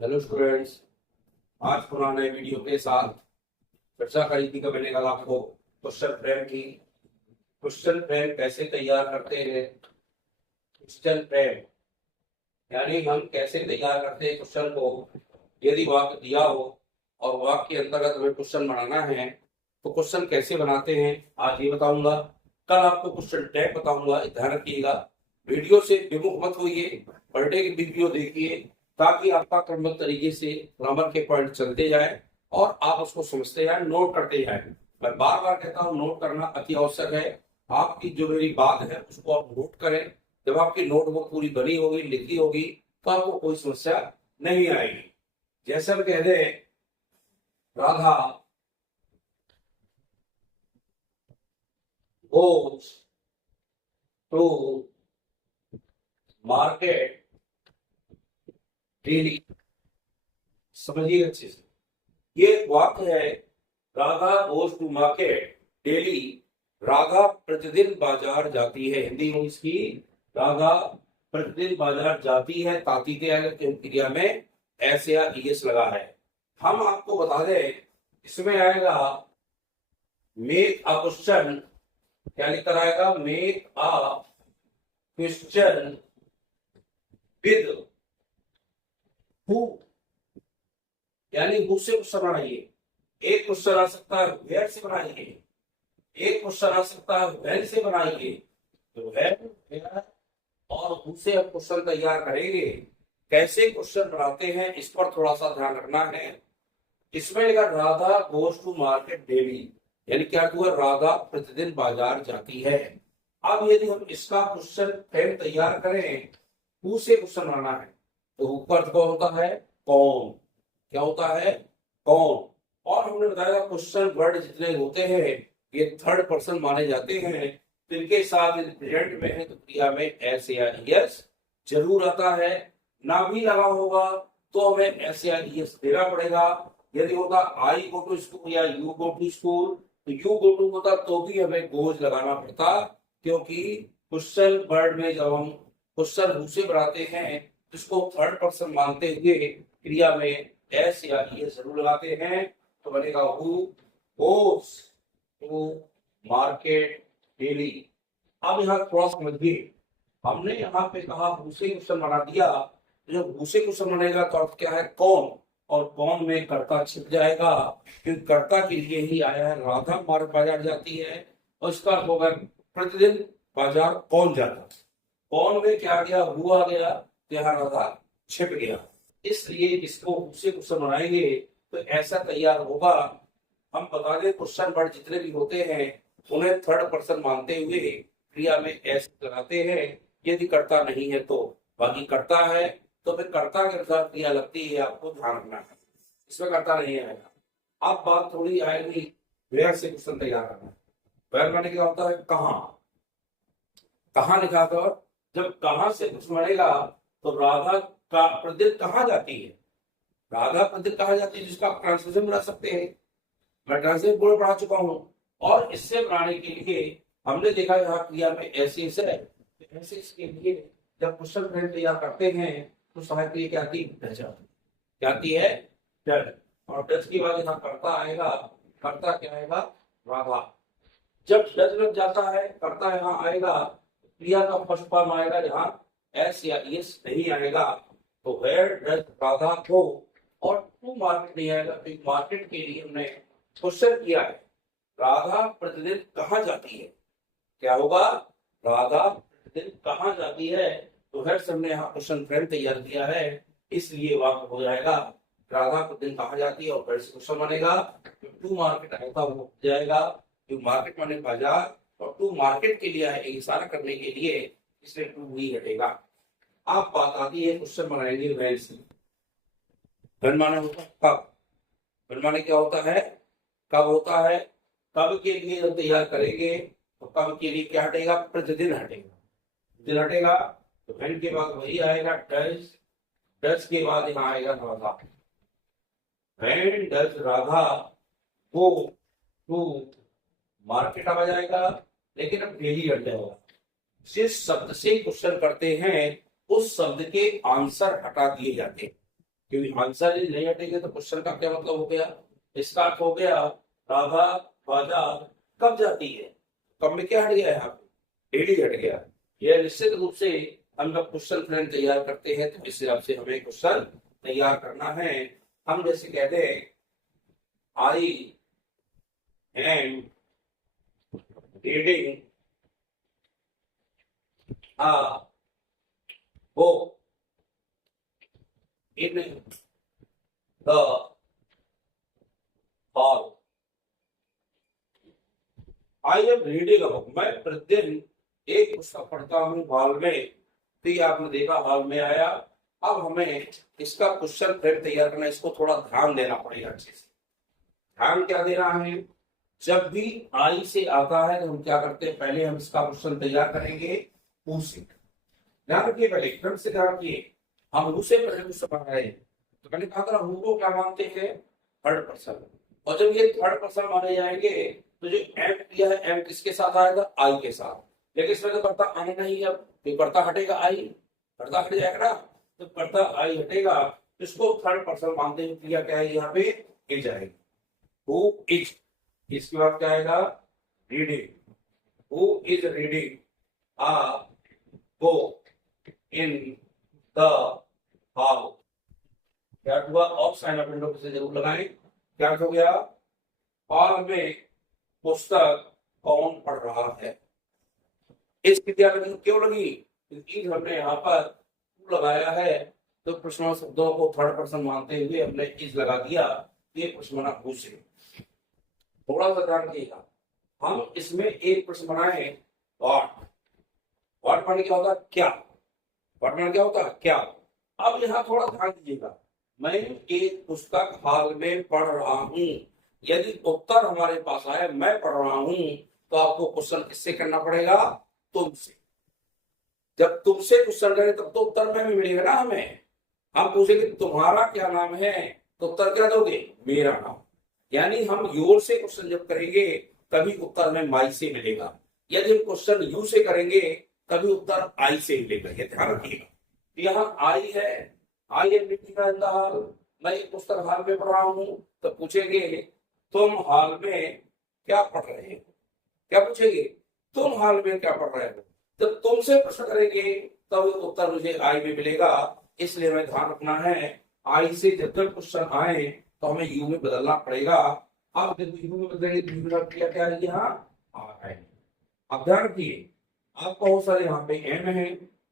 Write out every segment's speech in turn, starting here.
Hello students. आज पुराने video के साथ चर्चा करी थी कि मैंने कल आपको क्वेश्चन फ्रेम की क्वेश्चन फ्रेम कैसे तैयार करते हैं। क्वेश्चन फ्रेम यानी हम कैसे तैयार करते हैं क्वेश्चन को। यदि वाक्य दिया हो और वाक्य के अंतर्गत हमें क्वेश्चन बनाना है तो क्वेश्चन कैसे बनाते हैं आज ये बताऊंगा। कल आपको क्वेश्चन टैग बताऊंगा, ध्यान रखिएगा। वीडियो से विमुख मत होइए, पढ़ने की वीडियो देखिए ताकि आपका क्रमबद्ध तरीके से ग्रामर के पॉइंट चलते जाए और आप उसको समझते जाए, नोट करते जाए। मैं बार बार कहता हूँ नोट करना अति आवश्यक है। आपकी जो मेरी बात है उसको आप नोट करें। जब आपकी नोटबुक पूरी बनी होगी, लिखी होगी, तो आपको कोई समस्या नहीं आएगी। जैसे हम कह रहे Radha goes to market daily. समझिए अच्छे से, ये वाक्य है Radha goes to market daily. Radha प्रतिदिन बाजार जाती है। हिंदी में इसकी राधा प्रतिदिन बाजार जाती है। ताती के क्रिया में एस या ईएस लगा है। हम आपको बता दें इसमें आएगा मेक अ क्वेश्चन। क्या लिखकर आएगा? Make a question with who, यानी हु से क्वेश्चन बनाइए। एक क्वेश्चन आ सकता है वेयर से बनाइए, एक क्वेश्चन आ सकता है व्हेन से बनाइए। तो व्हेन, वेयर और हु से हम क्वेश्चन तैयार करेंगे। कैसे क्वेश्चन बनाते हैं इस पर थोड़ा सा ध्यान रखना है। इसमें लिखा Radha goes to market daily, यानी क्या हुआ? राधा प्रतिदिन बाजार जाती है। अब यदि हम इसका क्वेश्चन फ्रेम तैयार करें, हु से क्वेश्चन बनाना है तो हु का अर्थ कौन होता है? कौन। क्या होता है? कौन। और हमने बताया क्वेश्चन वर्ड जितने होते हैं ये थर्ड पर्सन माने जाते हैं। तो इनके साथ यदि प्रेजेंट में है तो क्रिया में एस या ईएस जरूर आता है। ना भी लगा होगा तो हमें एस या ईएस देना पड़ेगा। यदि होता आई गो टू स्कूल या यू गो टू स्कूल तो यू गो टू होता तो भी हमें गोज लगाना पड़ता, क्योंकि क्वेश्चन वर्ड में जब हम क्वेश्चन हु से बनाते हैं इसको थर्ड पर्सन मानते हुए क्रिया में एस या ईएस जरूर लगाते हैं। तो बनेगा who goes to market daily. अब यहाँ क्रॉस समझिए, हमने यहाँ पे कहा हु से क्वेश्चन बना दिया। जब हु से क्वेश्चन बनेगा तो अर्थ क्या है? कौन। और कौन में कर्ता छिप जाएगा, क्योंकि कर्ता के लिए ही आया है। राधा मार्केट बाजार जाती है और इसका अर्थ होगा प्रतिदिन बाजार कौन जाता। कौन में क्या आ गया? हु आ गया, तो यहाँ राधा छिप गया। इसलिए इसको हु से क्वेश्चन बनाएंगे तो ऐसा तैयार होगा। हम बता दें क्वेश्चन वर्ड जितने भी होते हैं उन्हें थर्ड पर्सन मानते हुए क्रिया में एस लगाते हैं। यदि कर्ता नहीं है तो, बाकी कर्ता है तो फिर कर्ता के अनुसार क्रिया लगती है, आपको ध्यान रखना है। इसमें कर्ता नहीं आएगा। अब बात थोड़ी आएगी वेयर से क्वेश्चन तैयार करना। वेयर माने क्या होता है? कहाँ। कहाँ लिखा था? जब कहाँ से कुछ बनेगा तो राधा का प्रतिदिन कहाँ जाती है। राधा प्रतिदिन कहाँ जाती है जिसका आप ट्रांसलेशन बना सकते हैं। मैं ट्रांसलेट बोर्ड पढ़ा चुका हूँ और इससे बनाने के लिए हमने देखा यहाँ क्रिया में ऐसे है। ऐसे के लिए जब क्वेश्चन फ्रेम तैयार करते हैं तो सहायक क्रिया क्या आती है? क्या आती है? डज। और डज के बाद यहाँ कर्ता आएगा। कर्ता क्या आएगा? राधा। जब डज लग जाता है कर्ता यहाँ आएगा, क्रिया का फर्स्ट फॉर्म आएगा जहाँ एस या ईएस नहीं आएगा। तो वेयर डज राधा गो, और टू मार्केट नहीं आएगा क्योंकि मार्केट के लिए हमने क्वेश्चन किया है राधा प्रतिदिन कहाँ जाती है। क्या होगा? राधा प्रतिदिन कहाँ जाती है। तो हर हमने यहाँ क्वेश्चन फ्रेम तैयार किया है, इसलिए वाक्य हो जाएगा राधा प्रतिदिन कहाँ जाती है और फिर से क्वेश्चन बनेगा। टू मार्केट आएगा वो हो जाएगा, टू मार्केट माने बाजार और टू मार्केट के लिए है इशारा करने के लिए, इसलिए टू ही हटेगा। आप बात आती है क्वेश्चन बनाएंगे वेन से। वेन माने होता कब। वेन माने क्या होता है? कब होता है। कब के लिए जब तैयार करेंगे तो कब के लिए क्या हटेगा? प्रतिदिन हटेगा। दिन हटेगा तो वेन के बाद वही आएगा डज। डज के बाद यहाँ आएगा Radha. When does Radha go to market आ जाएगा, लेकिन अब डेली हट जाएगा। जिस शब्द से क्वेश्चन करते हैं उस शब्द के आंसर हटा दिए जाते हैं। क्योंकि आंसर ही नहीं हटेंगे तो क्वेश्चन का क्या मतलब हो गया। इसका अर्थ हो गया राधा बाजार कब जाती है, कब में क्या हट गया यहाँ पे, डेली हट गया। यह निश्चित रूप से हम जब क्वेश्चन फ्रेम तैयार करते हैं तो इस हिसाब से हमें क्वेश्चन तैयार करना है। हम जैसे कहते हैं I am reading a book in the hall. I am reading a book, मैं प्रतिदिन एक पुस्तक पढ़ता हूँ हॉल में। तो ये आपने देखा हॉल में आया। अब हमें इसका क्वेश्चन फ्रेम तैयार करना, इसको थोड़ा ध्यान देना पड़ेगा अच्छे से। ध्यान क्या देना है, जब भी आई से आता है तो हम क्या करते हैं, पहले हम इसका क्वेश्चन तैयार करेंगे हु से। ध्यान रखिए, पहले एकदम से ध्यान रखिए, हम हु से पहले क्वेश्चन पढ़ रहे हैं तो मैंने कहा था हु को क्या मानते हैं, थर्ड पर्सन। और जब ये थर्ड पर्सन माने जाएंगे तो जो एम किया है एम किसके साथ आएगा, आई के साथ। लेकिन इसमें तो पर्दा आना नहीं, अब ये पर्दा हटेगा, आई पर्दा हट जाएगा ना, तो पर्दा आई हटेगा, इसको थर्ड पर्सन मानते हैं। क्रिया क्या है यहाँ पे, इज आएगी, हु इज। इसके बाद क्या आएगा, reading, who is reading a book in the hall. क्या हुआ, ऑफ साइन ऑफ विंडो से जरूर लगाएं। क्या हो गया, हॉल में पुस्तक कौन पढ़ रहा है। इस क्रिया लगी क्यों लगी, क्योंकि हमने यहाँ पर लगाया है तो प्रश्न शब्दों को थर्ड पर्सन मानते हुए हमने इज लगा दिया। ये प्रश्न बना हु से। थोड़ा सा ध्यान रखिएगा, हम इसमें एक प्रश्न बनाए व्हाट। व्हाट माने क्या होता है, क्या। व्हाट माने क्या होता है, क्या। अब यहाँ थोड़ा ध्यान दीजिएगा, मैं एक पुस्तक हाल में पढ़ रहा हूँ। यदि उत्तर हमारे पास आए मैं पढ़ रहा हूँ तो आपको क्वेश्चन किससे करना पड़ेगा, तुमसे। जब तुमसे क्वेश्चन करें तब तो उत्तर में भी मिलेगा ना हमें। हम पूछेंगे तुम्हारा क्या नाम है तो उत्तर क्या दोगे, मेरा नाम। यानी हम योर से क्वेश्चन जब करेंगे तभी उत्तर में माई से मिलेगा। यदि हम क्वेश्चन यू से करेंगे तभी उत्तर आई से मिलेगा, ये ध्यान रखिएगा। यहाँ आई है, आई am reading in the hall, मैं एक पुस्तक हाल में पढ़ रहा हूँ। तो पूछेंगे तुम हाल में क्या पढ़ रहे हो, क्या पूछेंगे, तुम हाल में क्या पढ़ रहे हो। जब तुमसे प्रश्न करेंगे तब उत्तर मुझे आई में मिलेगा। इसलिए हमें ध्यान रखना है, आई से जब जब क्वेश्चन आए तो हमें यू में बदलना पड़ेगा। अब देखो यू में बदलेंगे तो यू क्या है, यहाँ आर है। अब ध्यान रखिए, आप बहुत सारे यहाँ पे एम है,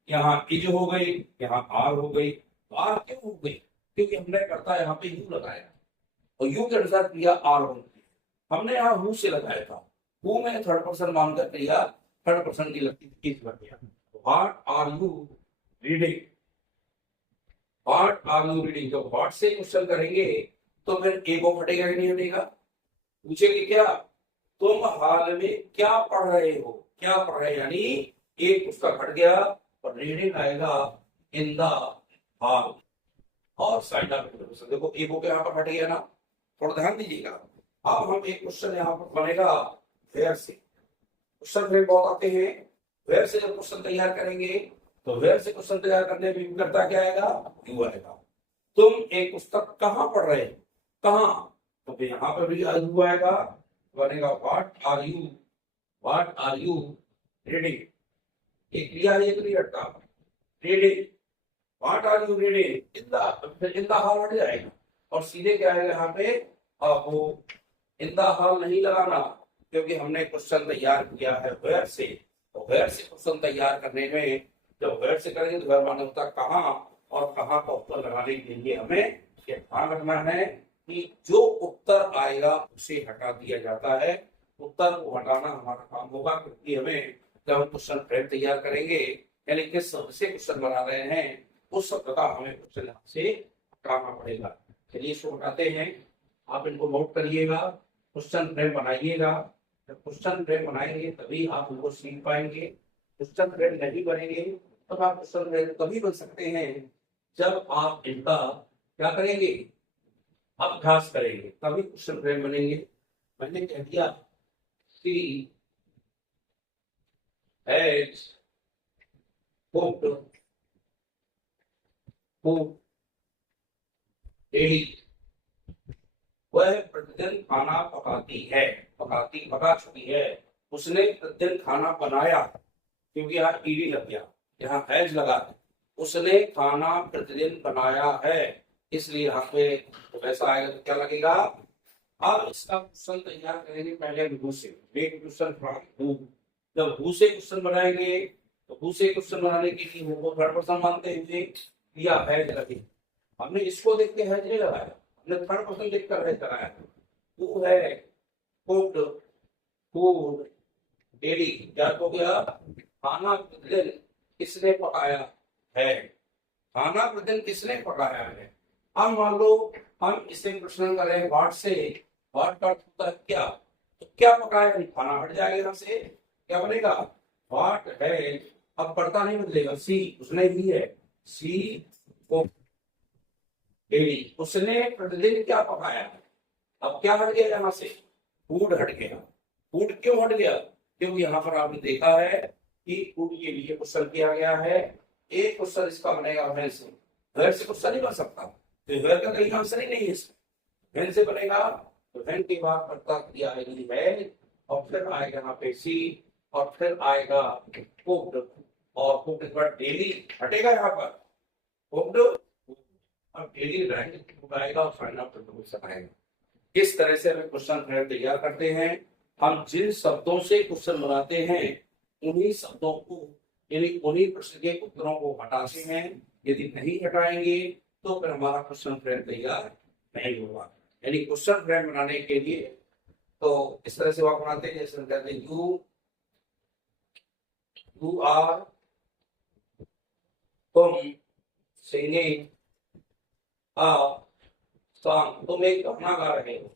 यहाँ इज हो गई, यहाँ आर हो गई। तो आर क्यों हो गई, क्योंकि हमने करता यहाँ पे यू लगाया और यू के अनुसार क्रिया आर होगी। हमने यहाँ हु से लगाया था, हु में थर्ड पर्सन मानकर क्रिया थर्ड पर्सन की लगती थी, इज बन गया। What are you reading, what are you reading. जब व्हाट से क्वेश्चन करेंगे तो फिर ए को हटेगा कि नहीं हटेगा, पूछेंगे क्या, तुम हाल में क्या पढ़ रहे हो, क्या पढ़ रहे हैं, यानी एक उसका हट गया और रीडिंग आएगा इन द हॉल। और साइड ऑफ देखो ए को यहाँ पर हट गया ना, थोड़ा ध्यान दीजिएगा। अब हम एक क्वेश्चन यहाँ पर बनेगा वेयर से। क्वेश्चन फ्रेम बहुत आते हैं, वेयर से जब क्वेश्चन तैयार करेंगे तो वेयर से क्वेश्चन तैयार करने में करता क्या आएगा, यू आएगा। तुम एक पुस्तक कहाँ पढ़ रहे हो, कहाँ, तो यहाँ पर भी यू आएगा, बनेगा what are you, what are you reading. एक क्रिया है, एक क्रिया का reading, what are you reading in the hall हट जाएगा और सीधे क्या आएगा यहाँ पे, वो इन द हॉल नहीं लगाना क्योंकि हमने क्वेश्चन तैयार किया है वेयर से। तो वेयर से क्वेश्चन तैयार करने में जब वेयर से करेंगे तो वेयर माने होता है कहाँ, और कहाँ का उत्तर लगाने के लिए हमें ये ध्यान रखना है कि जो उत्तर आएगा उसे हटा दिया जाता है। उत्तर को हटाना हमारा काम होगा, क्योंकि हमें जब हम क्वेश्चन फ्रेम तैयार करेंगे यानी किस शब्द से क्वेश्चन बना रहे हैं उस शब्द का हमें क्वेश्चन से हटाना पड़ेगा। चलिए इसको हटाते हैं, आप इनको नोट करिएगा, क्वेश्चन फ्रेम बनाइएगा। जब क्वेश्चन फ्रेम बनाएंगे तभी आप उनको सीख पाएंगे। क्वेश्चन फ्रेम नहीं बनेंगे तब आप क्वेश्चन फ्रेम तभी बन सकते हैं जब आप इनका क्या करेंगे, अभ्यास करेंगे, तभी क्वेश्चन फ्रेम बनेंगे। मैंने कह दिया सी हैज कुक्ड फूड डेली वह प्रतिदिन खाना पकाती है, पका चुकी है। उसने प्रतिदिन खाना बनाया, क्योंकि यहाँ ईडी लग गया, यहाँ हैज लगा है। उसने खाना प्रतिदिन बनाया है, इसलिए यहाँ पे तो वैसा आएगा तो क्या लगेगा। अब इसका क्वेश्चन तैयार करेंगे पहले हु से। Make question from who. जब हु से क्वेश्चन बनाएंगे तो हु से क्वेश्चन बनाने के लिए हु को थर्ड पर्सन मानते हुए या हैज लगे। हमने इसको देख के हैज नहीं लगाया, हमने थर्ड पर्सन देख कर हैज लगाया। हु है कुक्ड फूड डेली, क्या हो गया, खाना प्रतिदिन किसने पकाया है, खाना प्रतिदिन किसने पकाया है। अब मान लो हम इसे प्रश्न करें व्हाट से, व्हाट का अर्थ होता है क्या, तो क्या पकाया है, खाना हट जाएगा यहाँ से, क्या बनेगा व्हाट है। अब पढ़ता नहीं बदलेगा, सी उसने भी है, सी को डेली उसने प्रतिदिन क्या पकाया है। अब क्या हट गया यहाँ से, फूड हट गया। फूड क्यों हट गया, क्योंकि यहाँ पर आपने देखा है कि फूड के लिए क्वेश्चन किया गया है। एक क्वेश्चन इसका बनेगा वेयर से, वेयर से क्वेश्चन नहीं बन सकता, तो वेयर का कहीं आंसर ही नहीं है इसमें। वेयर से बनेगा तो वेयर के बाद करता किया है, और फिर आएगा यहाँ पे सी, और फिर आएगा कुक्ड, और कुक्ड के बाद डेली हटेगा यहाँ पर कुक्ड, अब डेली रैंक आएगा और फाइनल क्वेश्चन आएगा। इस तरह से हम क्वेश्चन तैयार करते हैं। हम जिन शब्दों से क्वेश्चन बनाते हैं उन्हीं शब्दों को, यानी उन्हीं प्रश्न के उत्तरों को हटाते हैं। यदि नहीं हटाएंगे तो फिर हमारा क्वेश्चन फ्रेम तैयार नहीं होगा। यानी क्वेश्चन फ्रेम बनाने के लिए तो इस तरह से वो बनाते हैं, जैसे कहते हैं यू आर, तुम सिंगिंग आ सॉन्ग, तुम एक गाना गा रहे हो,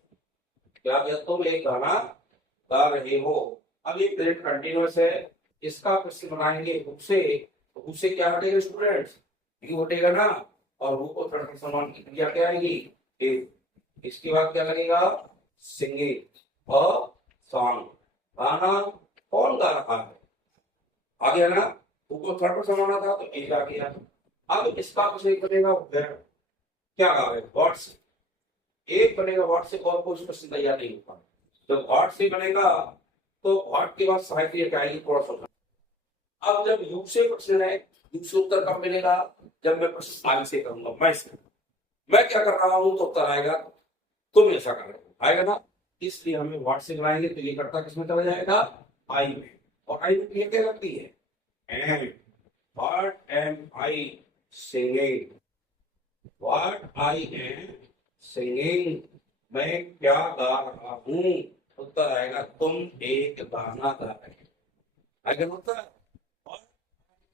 क्या गया, तुम एक गाना गा रहे हो। अब ये प्रेजेंट कंटिन्यूअस है, इसका क्वेश्चन बनाएंगे हु से, तो हु से क्या हटेगा स्टूडेंट्स, यू हटेगा ना, और हु को थर्ड पर्सन मान की क्रिया क्या आएगी, इसके बाद क्या लगेगा, सिंगिंग और सॉन्ग, गाना कौन गा रहा है, आ गया ना। हु को थर्ड पर्सन माना था तो एक आ गया। अब इसका क्वेश्चन बनेगा क्या गा रहे हैं, व्हाट से, एक बनेगा व्हाट से, और कोई क्वेश्चन तैयार नहीं होगा। जब व्हाट से बनेगा तो व्हाट के बाद साहित्य आएगी थोड़ा सा। अब जब यू से प्रश्न है, यू से उत्तर कब मिलेगा, जब मैं प्रश्न आई से करूंगा, मैं क्या कर रहा हूं तो उत्तर आएगा, तुम ऐसा कर रहे हो, आएगा ना। इसलिए हमें व्हाट से बनाएंगे तो ये करता किसमें चला जाएगा, आई में, और आई में क्रिया क्या लगती है, am, what am I singing, what I am singing, मैं क्या गा रहा हूं, उत्तर आएगा तुम एक गाना गा रहे हो, आगे उत्तर, और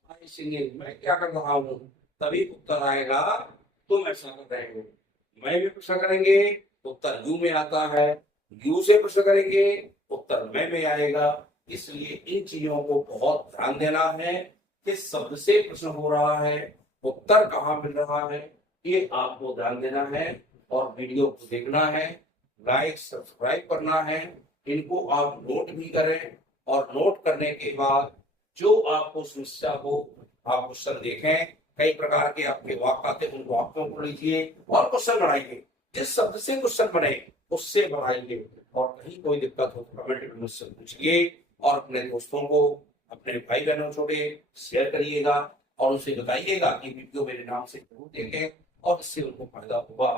आई सिंगिंग मैं क्या कर रहा हूं, तभी उत्तर आएगा तुम ऐसा कर रहे हो। मैं भी प्रश्न करेंगे उत्तर यू में आता है, यू से प्रश्न करेंगे उत्तर मैं में आएगा। इसलिए इन चीजों को बहुत ध्यान देना है, किस शब्द से प्रश्न हो रहा है, उत्तर कहाँ मिल रहा है, ये आपको ध्यान देना है। और वीडियो को देखना है, लाइक सब्सक्राइब करना है, इनको आप नोट भी करें, और नोट करने के बाद जो आपको समस्या हो आप क्वेश्चन देखें, कई प्रकार के आपके वाक्य आते उन वाक्यों को लीजिए और क्वेश्चन बनाइए, जिस शब्द से क्वेश्चन बने उससे बनाइए। और कहीं कोई दिक्कत हो तो कमेंट में मुझसे पूछिए, और अपने दोस्तों को, अपने भाई बहनों छोटे शेयर करिएगा, और उनसे बताइएगा कि वीडियो मेरे नाम से जरूर देखें और इससे उनको फायदा होगा।